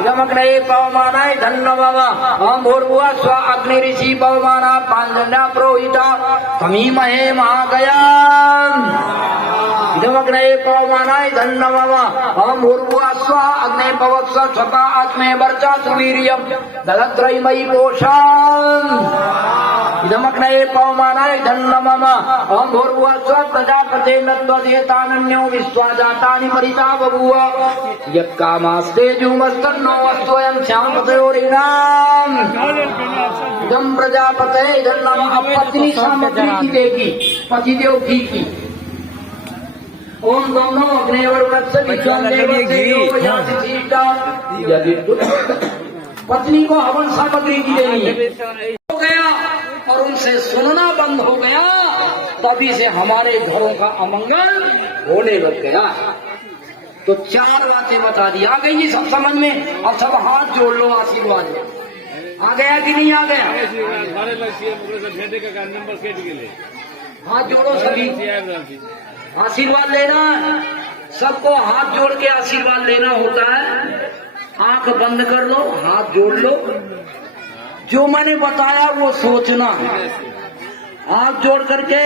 इदमग्नये पवमानाय धन्नमम ओम भूर्भुवः स्वः अग्निरिषि पवमाना पांजन्या प्रोहिता तमीमहे महागयान् इदमग्नये पवमानाय धन्नमम ओम भूर्भुवः स्वः अग्ने पवत्स स्वता आत्मे वर्चा सुवीर्यं ददत्रयमयि पोषान् इदमग्नये पवमानाय धन्नमम ओम भूर्भुवः स्वः प्रजापते नत्वदेतानन्यो विश्वा जातानि परिता बभूव यत्कामास्ते जुमस्तन्नो स्वयं श्यामपतयोरिणाम इदं प्रजापते इदं नमः पत्नी सामग्री की देगी पतिदेव घी की ओम गंगो अग्नेवरुणस्य विद्वान यदि पत्नी को हवन सामग्री की देनी हो गया और उनसे सुनना बंद हो गया, तभी से हमारे घरों का अमंगल होने लग गया। तो चार बातें बता दी, आ गई सब समझ में। अब सब हाथ जोड़ लो आशीर्वाद में। आ गया कि नहीं आ गया? हाथ जोड़ो सभी, आशीर्वाद लेना। सबको हाथ जोड़ के आशीर्वाद लेना होता है। आंख बंद कर लो, हाथ जोड़ लो। जो मैंने बताया वो सोचना है। आंख जोड़ करके,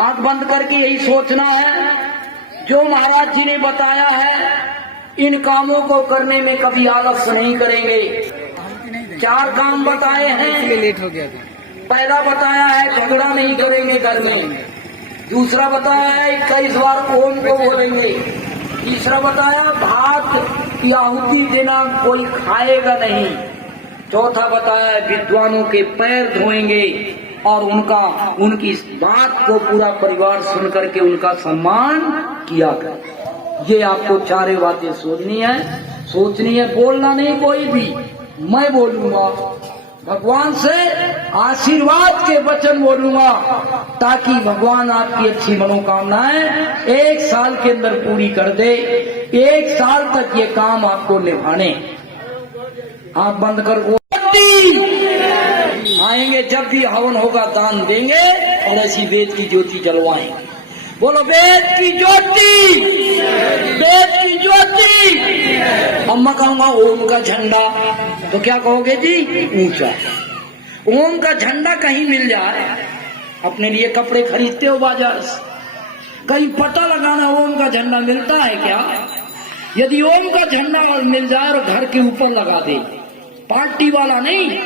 आंख बंद करके यही सोचना है, जो महाराज जी ने बताया है इन कामों को करने में कभी आलस नहीं करेंगे। चार काम बताए हैं। लेट हो गया था। पहला बताया है झगड़ा नहीं करेंगे घर में। दूसरा बताया है 21 बार ओम को बोलेंगे। तीसरा बताया भात की आहुति देना कोई खाएगा नहीं। चौथा बताया विद्वानों के पैर धोएंगे और उनकी बात को पूरा परिवार सुन करके उनका सम्मान किया कर। ये आपको चारे बातें सोचनी है, बोलना नहीं कोई भी। मैं बोलूंगा भगवान से आशीर्वाद के वचन बोलूंगा, ताकि भगवान आपकी अच्छी मनोकामनाएं 1 साल के अंदर पूरी कर दे। 1 साल तक ये काम आपको निभाने। आंख बंद कर आएंगे, जब भी हवन होगा दान देंगे और ऐसी वेद की ज्योति जलवाएंगे। बोलो वेद की ज्योति, वेद की ज्योति। अम्मा कहूंगा ओम का झंडा, तो क्या कहोगे जी? ऊंचा। ओम का झंडा कहीं मिल जाए, अपने लिए कपड़े खरीदते हो बाजार से, कहीं पता लगाना ओम का झंडा मिलता है क्या? यदि ओम का झंडा मिल जाए और घर के ऊपर लगा दे, पार्टी वाला नहीं,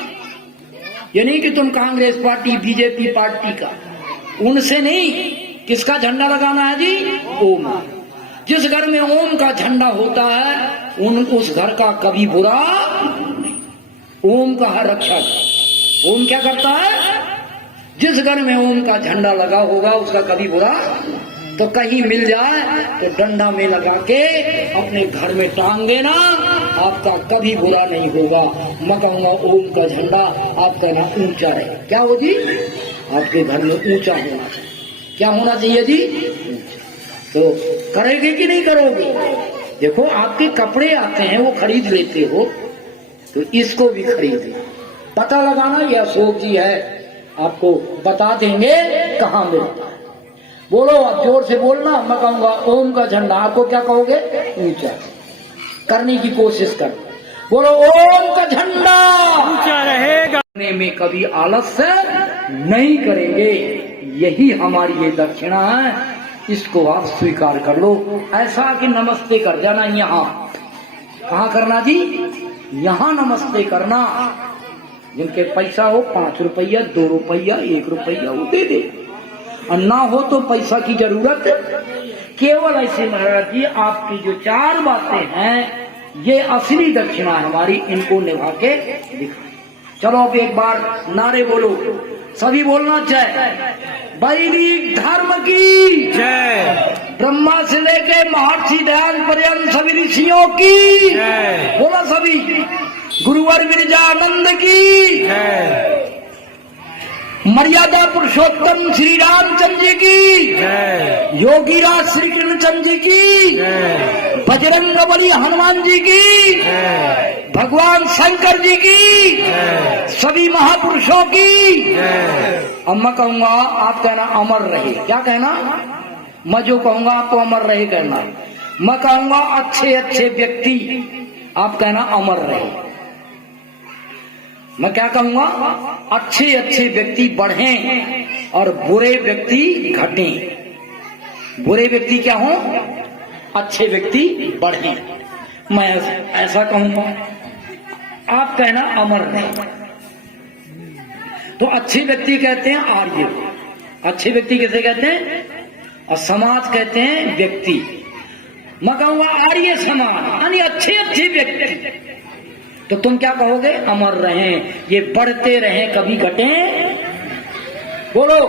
ये नहीं कि तुम कांग्रेस पार्टी बीजेपी पार्टी का, उनसे नहीं। किसका झंडा लगाना है जी? ओम। जिस घर में ओम का झंडा होता है उस घर का कभी बुरा नहीं। ओम का हर रक्षा। ओम क्या करता है? जिस घर में ओम का झंडा लगा होगा उसका कभी बुरा, तो कहीं मिल जाए तो डंडा में लगा के अपने घर में टांग देना, आपका कभी बुरा नहीं होगा। मैं कहूँगा ओम का झंडा आपका ना ऊंचा रहे। क्या हो जी? आपके घर में ऊंचा होना चाहिए। क्या होना चाहिए जी? तो करेंगे कि नहीं करोगे? देखो आपके कपड़े आते हैं वो खरीद लेते हो, तो इसको भी खरीदे। पता लगाना, यह अशोक जी है, आपको बता देंगे कहाँ मिलता है। बोलो, आप जोर से बोलना। मैं कहूँगा ओम का झंडा, आपको क्या कहोगे? ऊंचा करने की कोशिश कर। बोलो ओम का झंडा ऊंचा रहेगा। करने में कभी आलस्य नहीं करेंगे। यही हमारी ये दक्षिणा है, इसको आप स्वीकार कर लो। ऐसा कि नमस्ते कर जाना। यहाँ कहाँ करना जी? यहाँ नमस्ते करना। जिनके पैसा हो 5 रुपया 2 रुपया 1 रुपया वो दे दे, और ना हो तो पैसा की जरूरत केवल ऐसे। महाराज जी आपकी जो 4 बातें हैं ये असली दक्षिणा है हमारी, इनको निभा के दिखाएं। चलो अब एक बार नारे बोलो, सभी बोलना चाहे। वैदिक धर्म की जय। ब्रह्मा से लेके महर्षि दयाल पर्यंत सभी ऋषियों की जय। बोला सभी। गुरुवर गिरिजानंद की जय। मर्यादा पुरुषोत्तम श्री रामचंद्र जी की जय। योगीराज श्री कृष्णचंद्र जी की जय। बजरंग बली हनुमान जी की जय। भगवान शंकर जी की जय। सभी महापुरुषों की जय। अब मैं कहूँगा आप कहना अमर रहे। क्या कहना? मैं जो कहूँगा आपको अमर रहे कहना। मैं कहूँगा अच्छे अच्छे व्यक्ति आप कहना अमर रहे। मैं क्या कहूंगा, अच्छे अच्छे व्यक्ति बढ़ें और बुरे व्यक्ति घटें। बुरे व्यक्ति क्या हो, अच्छे व्यक्ति बढ़ें। मैं ऐसा कहूंगा, आप कहना अमर रहे। तो अच्छे व्यक्ति कहते हैं आर्य, अच्छे व्यक्ति कैसे कहते हैं, और समाज कहते हैं व्यक्ति। मैं कहूंगा आर्य समाज यानी अच्छे अच्छे व्यक्ति। तो तुम क्या कहोगे, अमर रहें, ये बढ़ते रहें, कभी घटें। बोलो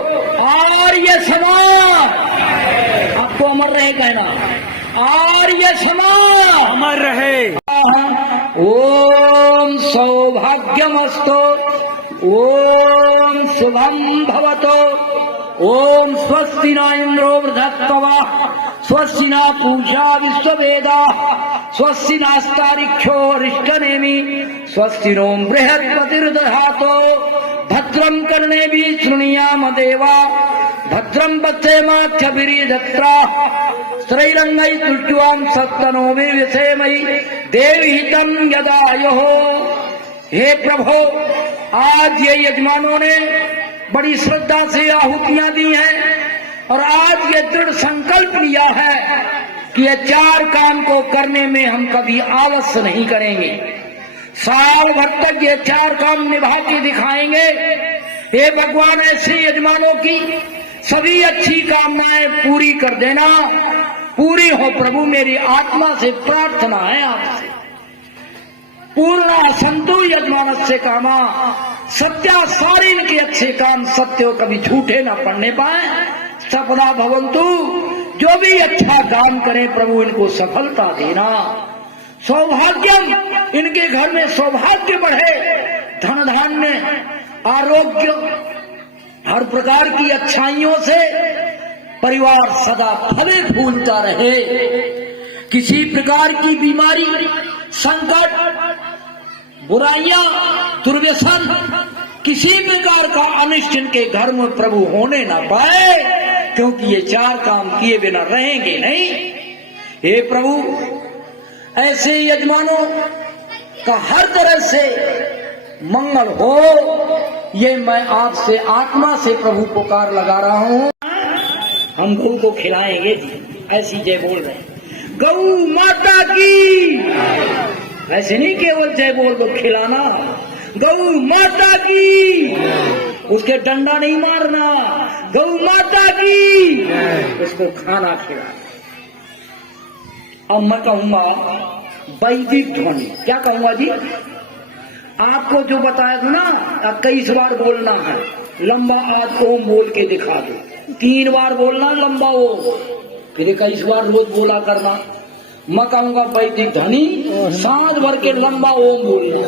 आर्य समाज, आपको अमर रहे कहना, आर्य समाज अमर रहे। ओम सौभाग्यमस्तु, ओम शुभम भवतो, ओम स्वस्ति न इंद्रो वृधत्वः, स्वस्ति न पूषा विश्ववेदाः, स्वस्ति नास्तारिक्षो अरिष्टनेमि, स्वस्ति नो बृहस्पतिर्दधातु, भद्रं कर्णेभिः शृणुयाम देवा, भद्रं पश्येमाक्षभिर्यजत्राः, स्त्रैरङ्गैः तुष्टुवां सत्तनोभिः व्यसेमहि देवहितं यदायुः। हे प्रभु, आज ये यजमानों ने बड़ी श्रद्धा से आहुतियां दी हैं और आज ये दृढ़ संकल्प लिया है कि ये 4 काम को करने में हम कभी आलस्य नहीं करेंगे। साल भर तक ये 4 काम निभा के दिखाएंगे। हे भगवान, ऐसे यजमानों की सभी अच्छी कामनाएं पूरी कर देना, पूरी हो प्रभु। मेरी आत्मा से प्रार्थना है आपसे, पूर्णा संतु यजमानस्य कामा, सत्या सारे इनके अच्छे काम सत्य हो, कभी झूठे ना पड़ने पाए। सफला भवंतु, जो भी अच्छा काम करें प्रभु इनको सफलता देना। सौभाग्यम, इनके घर में सौभाग्य बढ़े, धन धान्य आरोग्य हर प्रकार की अच्छाइयों से परिवार सदा फले फूलता रहे। किसी प्रकार की बीमारी, संकट, बुराइयां, दुर्व्यसन, किसी प्रकार का अनिष्ट इनके घर में प्रभु होने ना पाए, क्योंकि ये 4 काम किए बिना रहेंगे नहीं। हे प्रभु, ऐसे यजमानों का हर तरह से मंगल हो, ये मैं आपसे आत्मा से प्रभु पुकार लगा रहा हूँ। हम गौ को खिलाएंगे जी, ऐसी जय बोल रहे हैं, गौ माता की। ऐसे नहीं केवल जय बोल दो, खिलाना, गौ माता की। उसके डंडा नहीं मारना, गौ माता की, उसको खाना खिलाना। अब मैं कहूंगा वैदिक ध्वनि। क्या कहूंगा जी, आपको जो बताया था ना, 21 बार बोलना है लंबा। आज ओम बोल के दिखा दो, 3 बार बोलना लंबा ओम, फिर 21 बार रोज बोला करना। मैं कहूंगा वैदिक ध्वनि, सांस भर के लंबा ओम बोलना।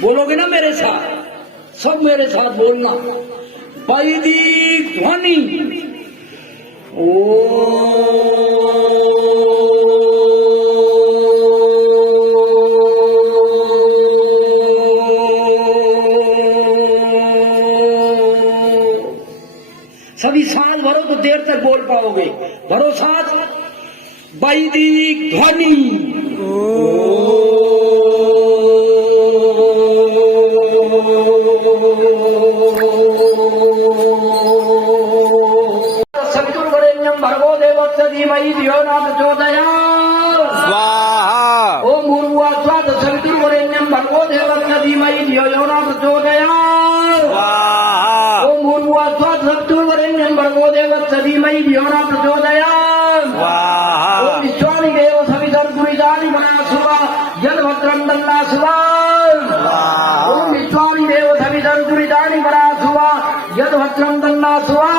बोलोगे ना मेरे साथ, सब मेरे साथ बोलना, वैदिक ध्वनि। सभी सांस भरो तो देर तक बोल पाओगे। भरो सांस, वैदिक ध्वनि। सवितुर्वरेण्यं भर्गो देवस्य धीमहि धियो न प्रचोदयात्। स्वाहा। ओम भूर्भुवः स्वः सवितुर्वरेण्यं भर्गो देवस्य धीमहि धियो न प्रचोदयात्। स्वाहा। ओम भूर्भुवः स्वः सवितुर्वरेण्यं भर्गो देवस्य धीमहि धियो न प्रचोदयात्। स्वाहा। ओम विश्वानि देव सवितर्दुरितानि वनासुवा यद्भद्रं दन्नासुवा। ओम विश्वानि देव सवितर्दुरितानि वनासुवा यद्भद्रं दन्नासुवा।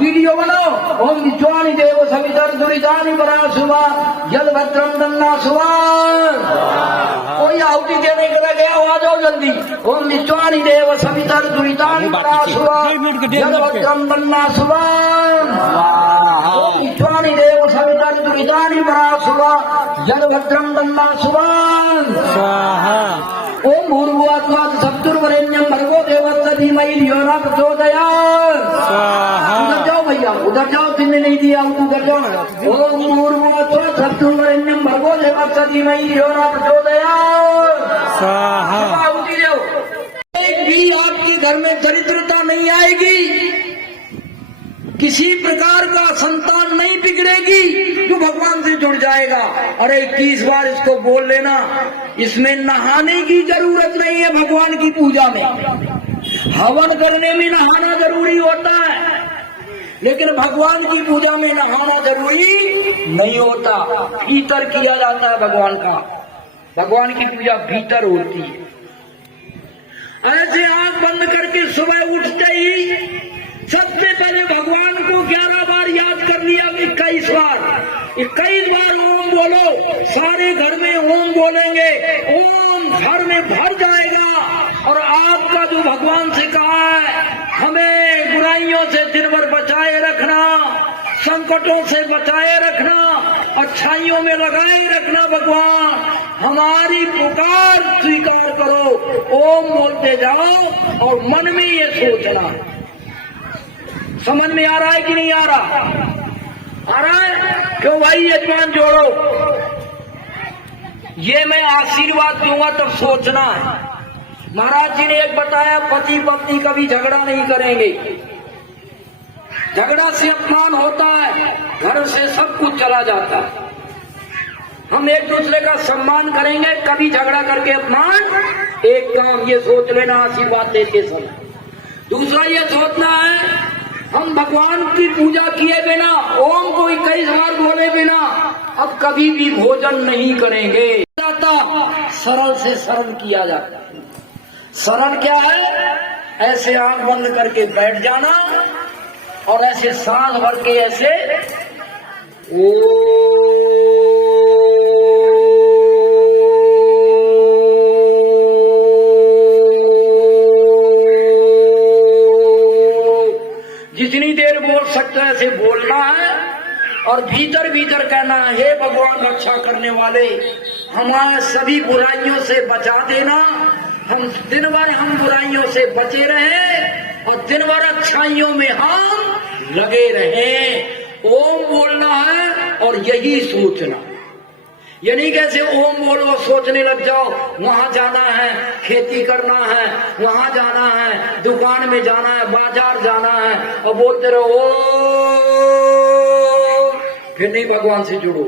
वीडियो बनाओ, ओम विश्वानि देव सवितर्दुरितानि वनासुवा यद्भद्रं दन्नासुवा। कोई आहुति देने के लगे, आ जाओ जल्दी। ओम विश्वानि देव सवितर्दुरितानि वनासुवा यद्भद्रं दन्नासुवा। ओम विश्वानि देव सवितर्दुरितानि वनासुवा यद्भद्रं दन्नासुवा। ओम भूर्भुवः स्वः सवितुर्वरेण्यं भर्गो देवस्य धीमहि धियो न प्रचोदयात्। जाओ भाई, भैया उधर जाओ, तुमने नहीं दिया उधर जाओ ना। ओम भूर्भुवस्सुः सत्सवितुर्वरेण्यं भर्गो देवस्य धीमहि धियो न प्रचोदयात्। एक भी आपके घर में दरिद्रता नहीं आएगी, किसी प्रकार का संतान नहीं बिगड़ेगी, जो भगवान से जुड़ जाएगा। अरे 21 बार इसको बोल लेना। इसमें नहाने की जरूरत नहीं है। भगवान की पूजा में हवन करने में नहाना जरूरी होता है, लेकिन भगवान की पूजा में नहाना जरूरी नहीं होता। भीतर किया जाता है भगवान का। भगवान की पूजा भीतर होती है। ऐसे आंख बंद करके सुबह उठते ही सबसे पहले भगवान को 11 बार याद कर लिया। 21 बार ओम बोलो। सारे घर में ओम बोलेंगे, ओम घर में भर जाएगा। और आपका जो भगवान से कहा है हमें बुराइयों से दिन भर बचाए रखना, संकटों से बचाए रखना, अच्छाइयों में लगाए रखना। भगवान हमारी पुकार स्वीकार करो। ओम बोलते जाओ और मन में ये सोचना। समझ में आ रहा है कि नहीं आ रहा? आ रहा है? क्यों भाई यजमान जोड़ो। ये मैं आशीर्वाद दूंगा तब सोचना है। महाराज जी ने एक बताया, पति पत्नी कभी झगड़ा नहीं करेंगे। झगड़ा से अपमान होता है, घर से सब कुछ चला जाता है। हम एक दूसरे का सम्मान करेंगे, कभी झगड़ा करके अपमान। एक काम ये सोच लेना आशीर्वाद देते समय। दूसरा ये सोचना है हम भगवान की पूजा किए बिना, ओम को 21 बार बोले बिना अब कभी भी भोजन नहीं करेंगे। सरल से सरल किया जाता है। सरल क्या है? ऐसे आंख बंद करके बैठ जाना और ऐसे सांस भर के ऐसे ओ जितनी देर बोल सकते हैं ऐसे बोलना है। और भीतर भीतर कहना है, हे भगवान रक्षा करने वाले, हमारे सभी बुराइयों से बचा देना। हम दिन भर हम बुराइयों से बचे रहे और दिन भर अच्छाइयों में हम लगे रहे। ओम बोलना है और यही सोचना। ये नहीं कैसे ओम बोलो सोचने लग जाओ, वहां जाना है, खेती करना है, वहां जाना है, दुकान में जाना है, बाजार जाना है और बोलते रहो फिर नहीं भगवान से जुड़ो।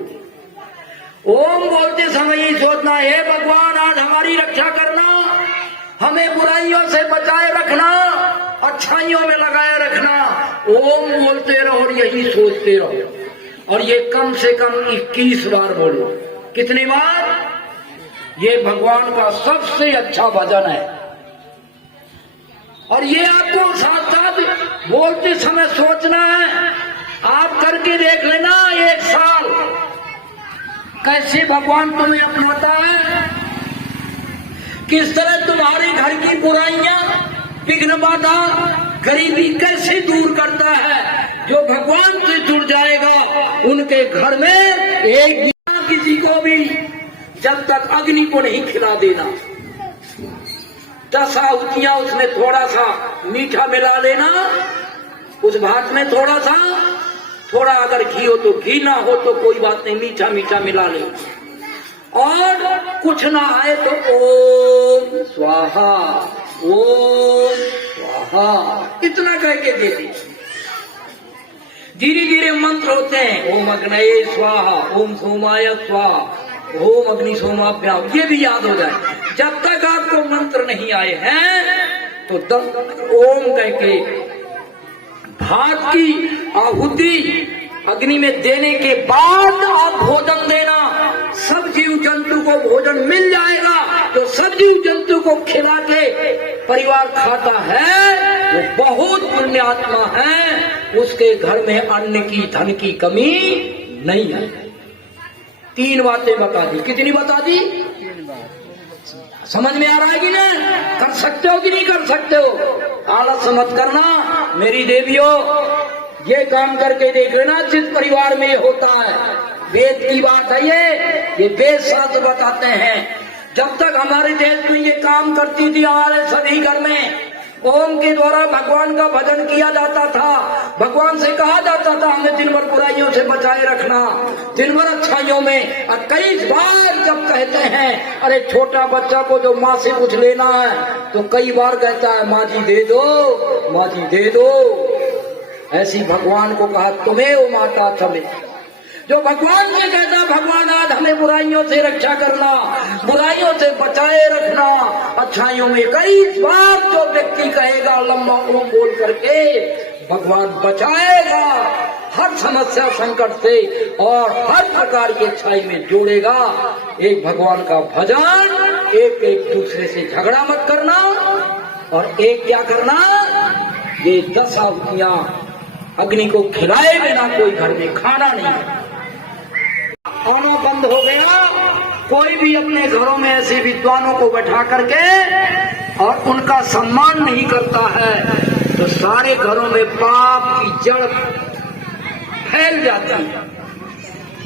ओम बोलते समय ही सोचना, हे भगवान आज हमारी रक्षा करना, हमें बुराइयों से बचाए रखना, अच्छाइयों में लगाए रखना। ओम बोलते रहो और यही सोचते रहो। और ये कम से कम 21 बार बोलो। कितनी बार? ये भगवान का सबसे अच्छा भजन है। और ये आपको साथ साथ बोलते समय सोचना है। आप करके देख लेना 1 साल कैसे भगवान तुम्हें अपनाता है, किस तरह तुम्हारे घर की बुराइयां, विघ्न बाधा, गरीबी कैसे दूर करता है। जो भगवान से जुड़ जाएगा उनके घर में एक किसी को भी जब तक अग्नि को नहीं खिला देना, 10 आहुतियां उसमें थोड़ा सा मीठा मिला लेना, उस भात में थोड़ा अगर घी हो तो घी, ना हो तो कोई बात नहीं, मीठा मीठा मिला लेना। और कुछ ना आए तो ओम स्वाहा, ओम स्वाहा इतना कह के दे दी। धीरे धीरे मंत्र होते हैं, ओम अग्नये स्वाहा, ओम सोमाय स्वाहा, ओम अग्नि सोमाभ्याम, ये भी याद हो जाए। जब तक आपको मंत्र नहीं आए हैं तो 10 ओम कह के भात की आहुति अग्नि में देने के बाद आप भोजन देना। सब जीव जंतु को भोजन मिल जाएगा। जो सब जीव जंतु को खिला के परिवार खाता है वो बहुत पुण्यात्मा है, उसके घर में अन्न की धन की कमी नहीं है। 3 बातें बता दी। कितनी बता दी? समझ में आ रहा है कि नहीं? कर सकते हो कि नहीं कर सकते हो? आलस मत करना मेरी देवियों, ये काम करके देख लेना जिस परिवार में ये होता है। वेद की बात है, ये वेद शास्त्र बताते हैं। जब तक हमारे देश में ये काम करती थी हमारे सभी घर में, ओम के द्वारा भगवान का भजन किया जाता था। भगवान से कहा जाता था हमें दिन भर बुराइयों से बचाए रखना, दिन भर अच्छाइयों में। और कई बार जब कहते हैं अरे छोटा बच्चा को जो माँ से कुछ लेना है तो कई बार कहता है माँ जी दे दो, माँ जी दे दो। ऐसी भगवान को कहा तुम्हें वो माता थमे। जो भगवान से कहता भगवान आज हमें बुराइयों से रक्षा करना, बुराइयों से बचाए रखना, अच्छाइयों में। कई बार जो व्यक्ति कहेगा लंबा ओम बोल करके भगवान बचाएगा हर समस्या संकट से और हर प्रकार की अच्छाई में जोड़ेगा। एक भगवान का भजन, एक दूसरे से झगड़ा मत करना, और एक क्या करना, ये 10 आहुतियां अग्नि को खिलाए बिना कोई घर में खाना नहीं। आना बंद हो गया। कोई भी अपने घरों में ऐसे विद्वानों को बैठा करके और उनका सम्मान नहीं करता है तो सारे घरों में पाप की जड़ फैल जाती है।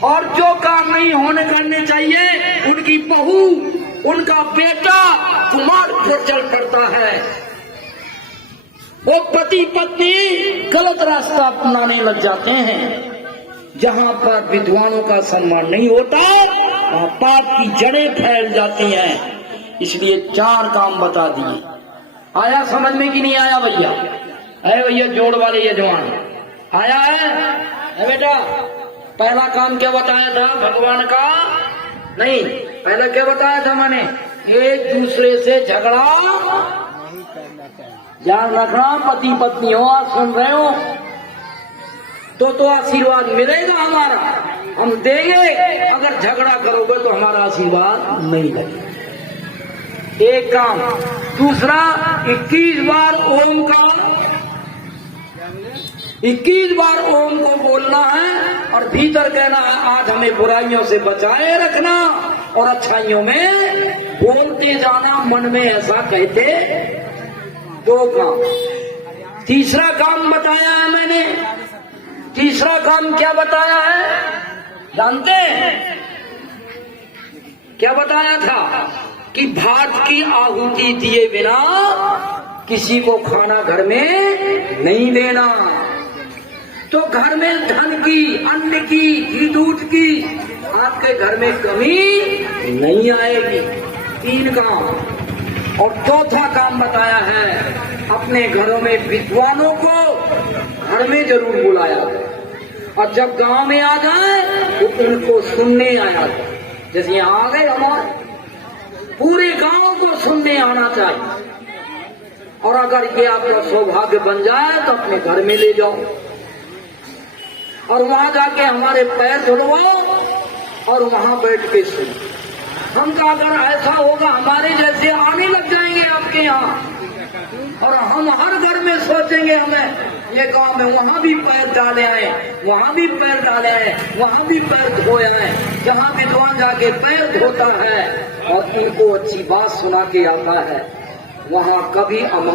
और जो काम नहीं होने करने चाहिए उनकी बहू, उनका बेटा, कुमार फिर चल पड़ता है। वो पति पत्नी गलत रास्ता अपनाने लग जाते हैं। जहाँ पर विद्वानों का सम्मान नहीं होता वहाँ पाप की जड़ें फैल जाती हैं। इसलिए 4 काम बता दिए। आया समझ में कि नहीं आया भैया? है भैया जोड़ वाले ये जवान आया है बेटा? पहला काम क्या बताया था भगवान का? नहीं, पहला क्या बताया था मैंने? एक दूसरे से झगड़ा ध्यान रखना। पति पत्नी हो, आप सुन रहे हो तो आशीर्वाद मिलेगा हमारा, हम देंगे। अगर झगड़ा करोगे तो हमारा आशीर्वाद नहीं लगेगा। एक काम। दूसरा, 21 बार ओम का 21 बार ओम को बोलना है और भीतर कहना है आज हमें बुराइयों से बचाए रखना और अच्छाइयों में बोलते जाना, मन में ऐसा कहते। 2 काम। तीसरा काम बताया है मैंने। तीसरा काम क्या बताया है जानते हैं? क्या बताया था कि भात की आहुति दिए बिना किसी को खाना घर में नहीं देना। तो घर में धन की, अन्न की, घी दूध की आपके घर में कमी नहीं आएगी। 3 काम। और चौथा काम बताया है अपने घरों में विद्वानों को घर में जरूर बुलाया और जब गांव में आ जाए तो उनको सुनने आया। जैसे यहाँ आ गए हमारे पूरे गांव को सुनने आना चाहिए। और अगर ये आपका सौभाग्य बन जाए तो अपने घर में ले जाओ और वहां जाके हमारे पैर धुलवाओ और वहां बैठ के सुनो। हम तो अगर ऐसा होगा हमारे जैसे आने लग जाएंगे आपके यहाँ और हम हर घर में सोचेंगे हमें ये गांव में वहाँ भी पैर डाले आए, वहाँ भी पैर डाले आए, वहाँ भी पैर धोए आए। जहाँ विद्वान जाके पैर धोता है और इनको अच्छी बात सुना के आता है वहाँ कभी अमंगल